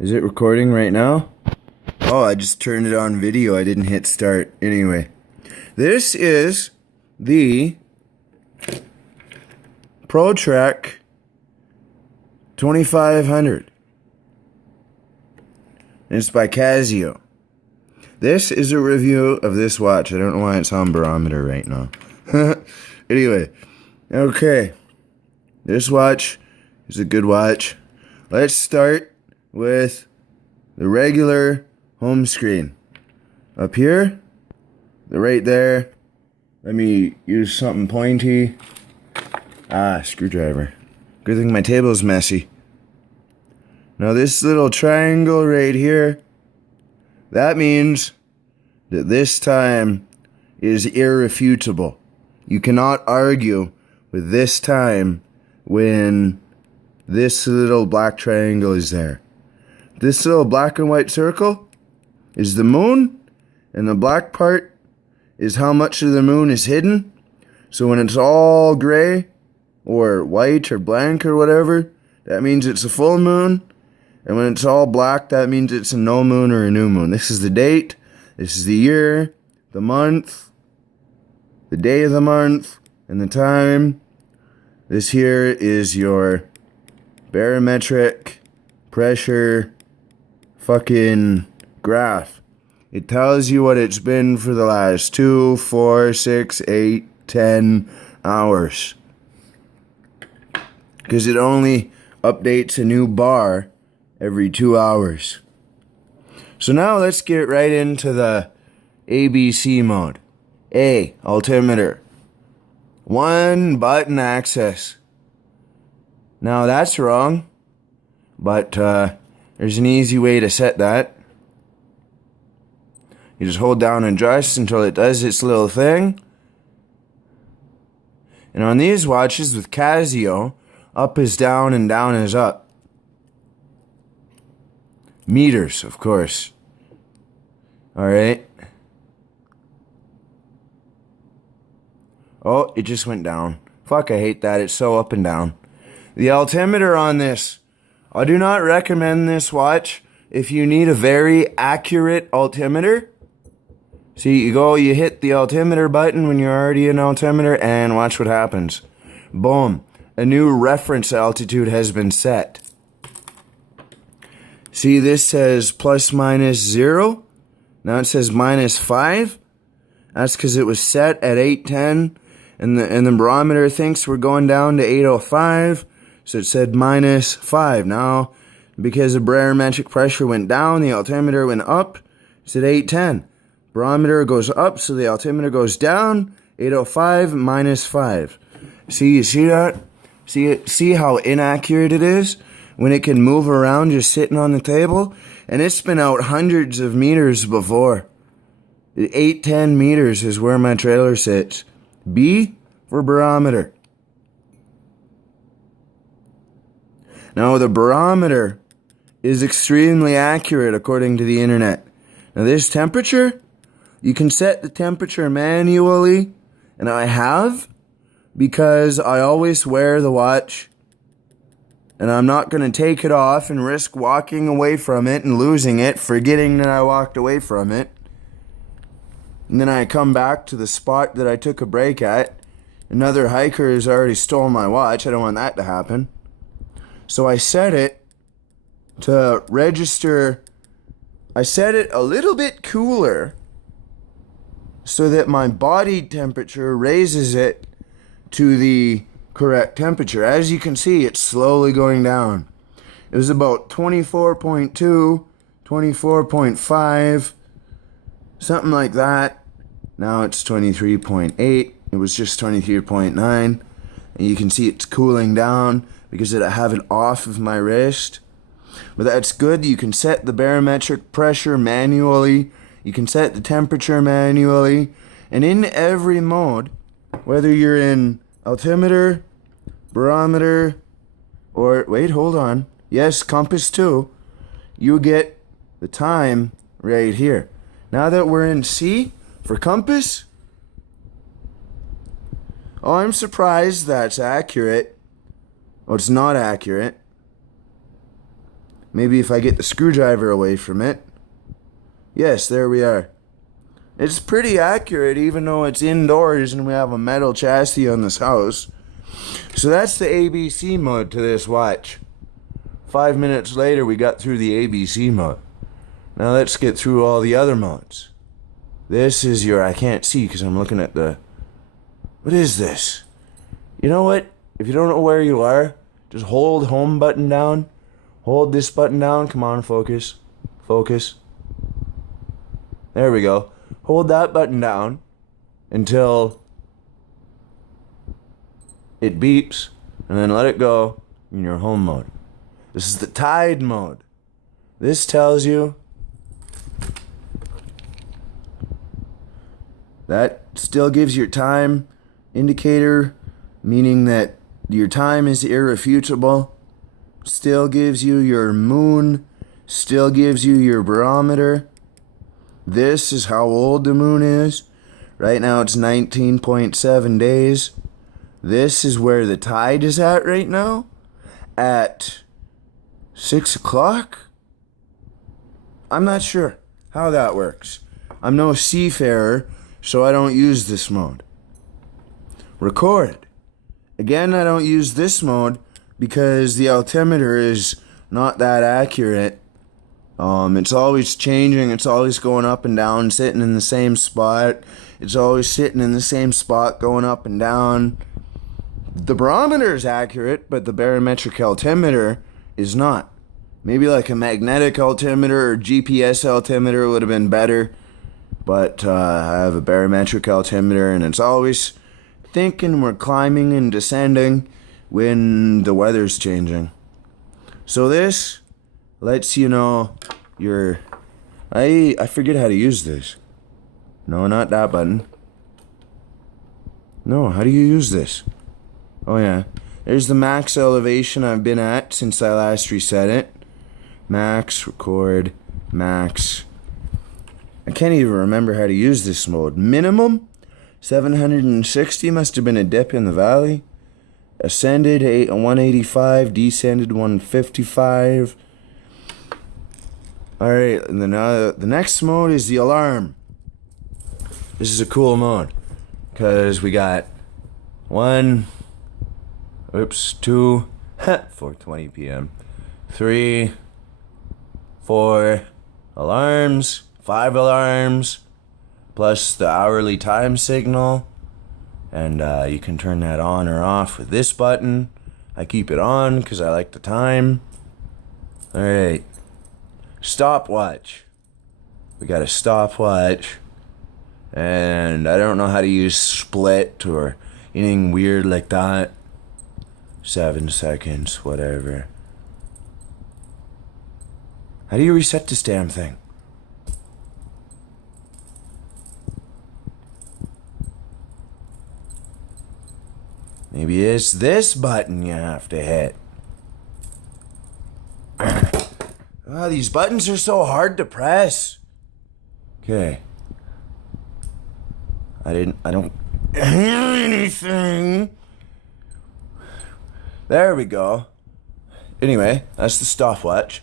Is it recording right now? Oh, I just turned it on video. I didn't hit start. Anyway, this is the Protrek 2500. It's by Casio. This is a review of this watch. I don't know why it's on barometer right now. Anyway, okay. This watch is a good watch. Let's start with the regular home screen. Up here, right there. Let me use something pointy. Screwdriver. Good thing my table's messy. Now this little triangle right here, that means that this time is irrefutable. You cannot argue with this time when this little black triangle is there. This little black and white circle is the moon, and the black part is how much of the moon is hidden. So when it's all gray or white or blank or whatever, that means it's a full moon. And when it's all black, that means it's a no moon or a new moon. This is the date, this is the year, the month, the day of the month, and the time. This here is your barometric pressure fucking graph. It tells you what it's been for the last 2, 4, 6, 8, 10 hours. Because it only updates a new bar every 2 hours. So now let's get right into the ABC mode. A, altimeter. 1 button access. Now that's wrong, but there's an easy way to set that. You just hold down and adjust until it does its little thing. And on these watches with Casio, up is down and down is up. Meters, of course. Alright. Oh, it just went down. Fuck, I hate that. It's so up and down. The altimeter on this. I do not recommend this watch if you need a very accurate altimeter. See, you hit the altimeter button when you're already in altimeter, and watch what happens. Boom. A new reference altitude has been set. See, this says plus minus 0. Now it says minus 5. That's because it was set at 810, and the barometer thinks we're going down to 805. So it said minus 5. Now, because the barometric pressure went down, the altimeter went up. It's at 810. Barometer goes up, so the altimeter goes down. 805 minus 5. See, you see that? See how inaccurate it is? When it can move around just sitting on the table? And it's been out hundreds of meters before. 810 meters is where my trailer sits. B for barometer. Now, the barometer is extremely accurate according to the internet. Now, this temperature, you can set the temperature manually, and I have, because I always wear the watch, and I'm not going to take it off and risk walking away from it and losing it, forgetting that I walked away from it. And then I come back to the spot that I took a break at. Another hiker has already stolen my watch. I don't want that to happen. So I set it to register. I set it a little bit cooler so that my body temperature raises it to the correct temperature. As you can see, it's slowly going down. It was about 24.2, 24.5, something like that. Now it's 23.8. It was just 23.9. And you can see it's cooling down because I have it off of my wrist. But that's good. You can set the barometric pressure manually. You can set the temperature manually. And in every mode, whether you're in altimeter, barometer, or, wait, hold on. Yes, compass too. You get the time right here. Now that we're in C for compass, oh, I'm surprised that's accurate. Well, it's not accurate. Maybe if I get the screwdriver away from it. Yes, there we are. It's pretty accurate even though it's indoors and we have a metal chassis on this house. So that's the ABC mode to this watch. 5 minutes later we got through the ABC mode. Now let's get through all the other modes. This is your, I can't see because I'm looking at the, what is this? You know what? If you don't know where you are, just hold home button down. Hold this button down. Come on, focus. Focus. There we go. Hold that button down until it beeps, and then let it go in your home mode. This is the tide mode. This tells you that still gives your time indicator, meaning that your time is irrefutable. Still gives you your moon. Still gives you your barometer. This is how old the moon is. Right now it's 19.7 days. This is where the tide is at right now. At 6 o'clock? I'm not sure how that works. I'm no seafarer, so I don't use this mode. Record. Again, I don't use this mode because the altimeter is not that accurate. It's always changing. It's always going up and down, sitting in the same spot. It's always sitting in the same spot, going up and down. The barometer is accurate, but the barometric altimeter is not. Maybe like a magnetic altimeter or GPS altimeter would have been better. But I have a barometric altimeter, and it's always thinking we're climbing and descending when the weather's changing. So this lets you know your... I forget how to use this. No, not that button. No, how do you use this? Oh yeah. There's the max elevation I've been at since I last reset it. Max, record, max. I can't even remember how to use this mode. Minimum? 760 must have been a dip in the valley. Ascended 185, descended 155. Alright, and then the next mode is the alarm. This is a cool mode because we got 2, 4:20 p.m. 3, 4 alarms, 5 alarms, plus the hourly time signal. And you can turn that on or off with this button. I keep it on because I like the time. Alright. Stopwatch. We got a stopwatch. And I don't know how to use split or anything weird like that. 7 seconds, whatever. How do you reset this damn thing? Maybe it's this button you have to hit. Oh, these buttons are so hard to press. Okay. I don't hear anything. There we go. Anyway, that's the stopwatch.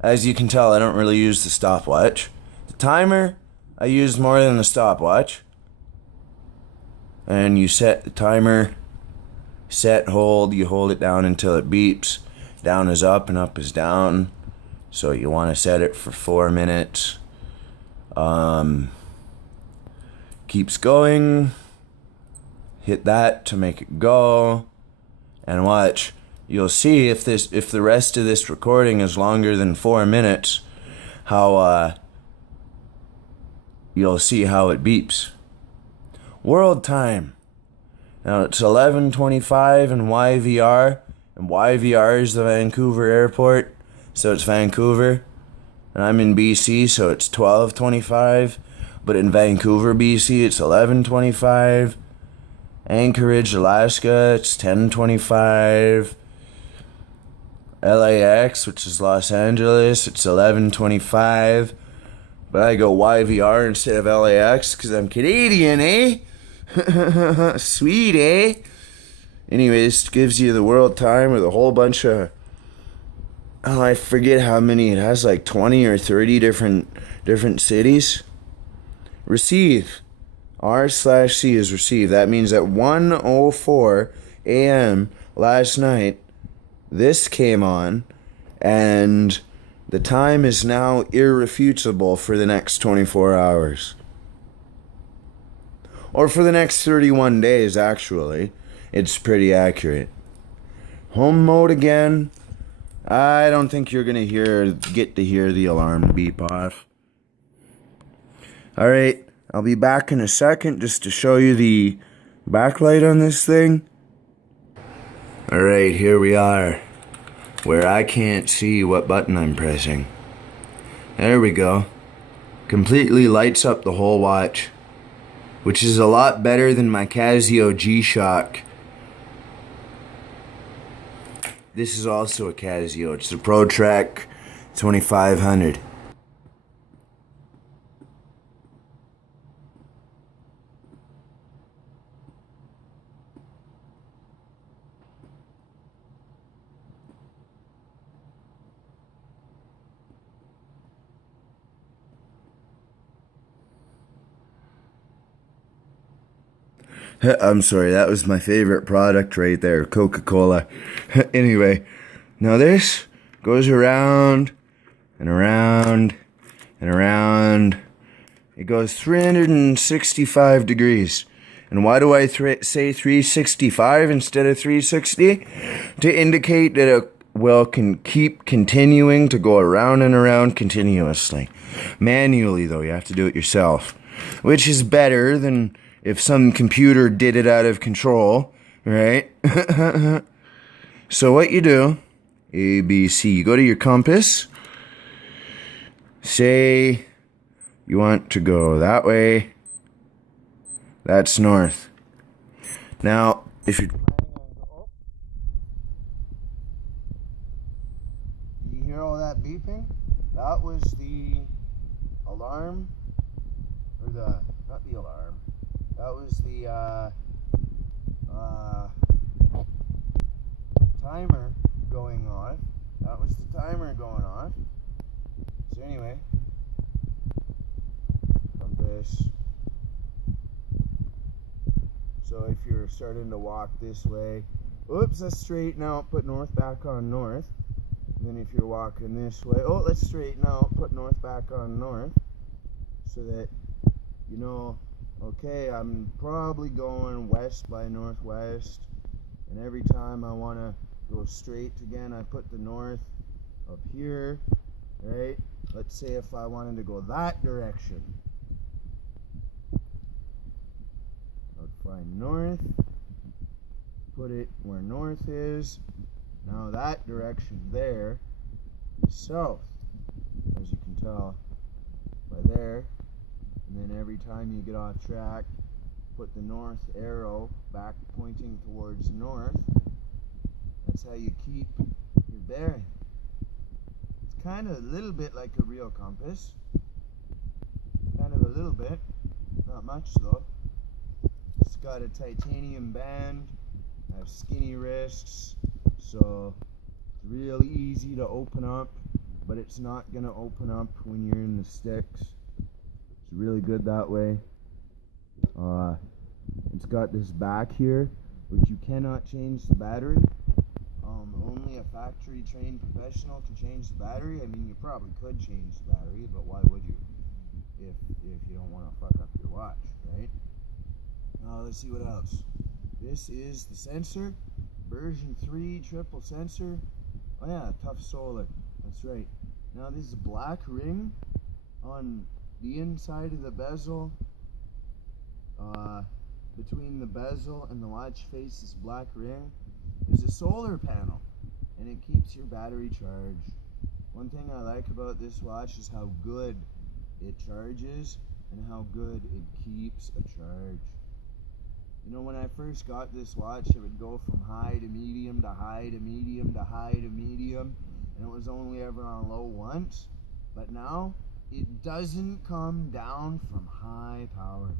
As you can tell, I don't really use the stopwatch. The timer, I use more than the stopwatch. And you set the timer, set, hold, you hold it down until it beeps. Down is up and up is down. So you want to set it for 4 minutes. Keeps going. Hit that to make it go. And watch. You'll see if the rest of this recording is longer than 4 minutes, how you'll see how it beeps. World time. Now it's 11:25 in YVR, and YVR is the Vancouver airport, so it's Vancouver. And I'm in BC, so it's 12:25, but in Vancouver, BC, it's 11:25. Anchorage, Alaska, it's 10:25. LAX, which is Los Angeles, it's 11:25. But I go YVR instead of LAX because I'm Canadian, eh? Sweet, eh? Anyways, gives you the world time with a whole bunch of oh, I forget how many it has, like 20 or 30 different cities. Receive. R/C is receive. That means at 1:04 a.m. last night, this came on, and the time is now irrefutable for the next 24 hours. Or for the next 31 days, actually. It's pretty accurate. Home mode again. I don't think you're gonna get to hear the alarm beep off. Alright, I'll be back in a second just to show you the backlight on this thing. Alright, here we are, where I can't see what button I'm pressing. There we go. Completely lights up the whole watch, which is a lot better than my Casio G-Shock. This is also a Casio. It's the Protrek 2500. I'm sorry, that was my favorite product right there, Coca-Cola. Anyway, now this goes around and around and around. It goes 365 degrees. And why do I say 365 instead of 360? To indicate that it can keep continuing to go around and around continuously. Manually, though, you have to do it yourself. Which is better than if some computer did it out of control, right? So what you do, A, B, C, you go to your compass, say you want to go that way, that's north. Now, if you're you hear all that beeping? That was the alarm, or not the alarm. That was the timer going off. That was the timer going off. So anyway, compass. So if you're starting to walk this way, oops, let's straighten out, put north back on north. And then if you're walking this way, oh, let's straighten out, put north back on north. So that you know, okay, I'm probably going west by northwest, and every time I want to go straight again, I put the north up here, right? Let's say if I wanted to go that direction, I'd find north, put it where north is. Now that direction there is south, as you can tell by there. And then every time you get off track, put the north arrow back pointing towards north. That's how you keep your bearing. It's kind of a little bit like a real compass. Kind of a little bit. Not much though. It's got a titanium band. I have skinny wrists. So it's real easy to open up. But it's not going to open up when you're in the sticks. It's really good that way. It's got this back here, which you cannot change the battery. Only a factory trained professional can change the battery. I mean, you probably could change the battery, but why would you? If you don't want to fuck up your watch, right? Now let's see what else. This is the sensor, version 3 triple sensor. Oh yeah, tough solar. That's right. Now this is a black ring on the inside of the bezel. Between the bezel and the watch face, this black ring is a solar panel, and it keeps your battery charged. One thing I like about this watch is how good it charges and how good it keeps a charge. You know, when I first got this watch, it would go from high to medium to high to medium to high to medium, and it was only ever on low once. But now it doesn't come down from high power.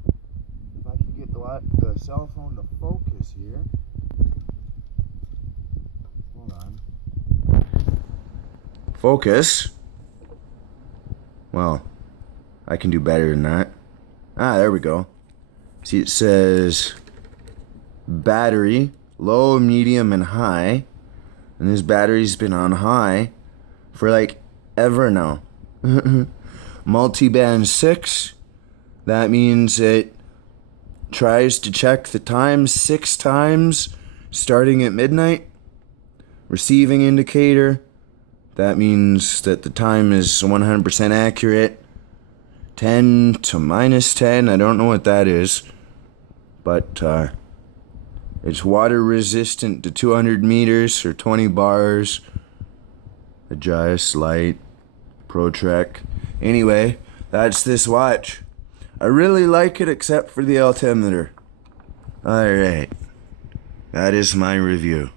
If I could get the cell phone to focus here. Hold on. Focus. Well, I can do better than that. Ah, there we go. See, it says battery, low, medium, and high. And this battery's been on high for like ever now. Multiband 6. That means it tries to check the time 6 times starting at midnight. Receiving indicator. That means that the time is 100% accurate. 10 to minus 10. I don't know what that is. But it's water resistant to 200 meters or 20 bars. Adjust, light, Protrek. Anyway, that's this watch. I really like it except for the altimeter. Alright. That is my review.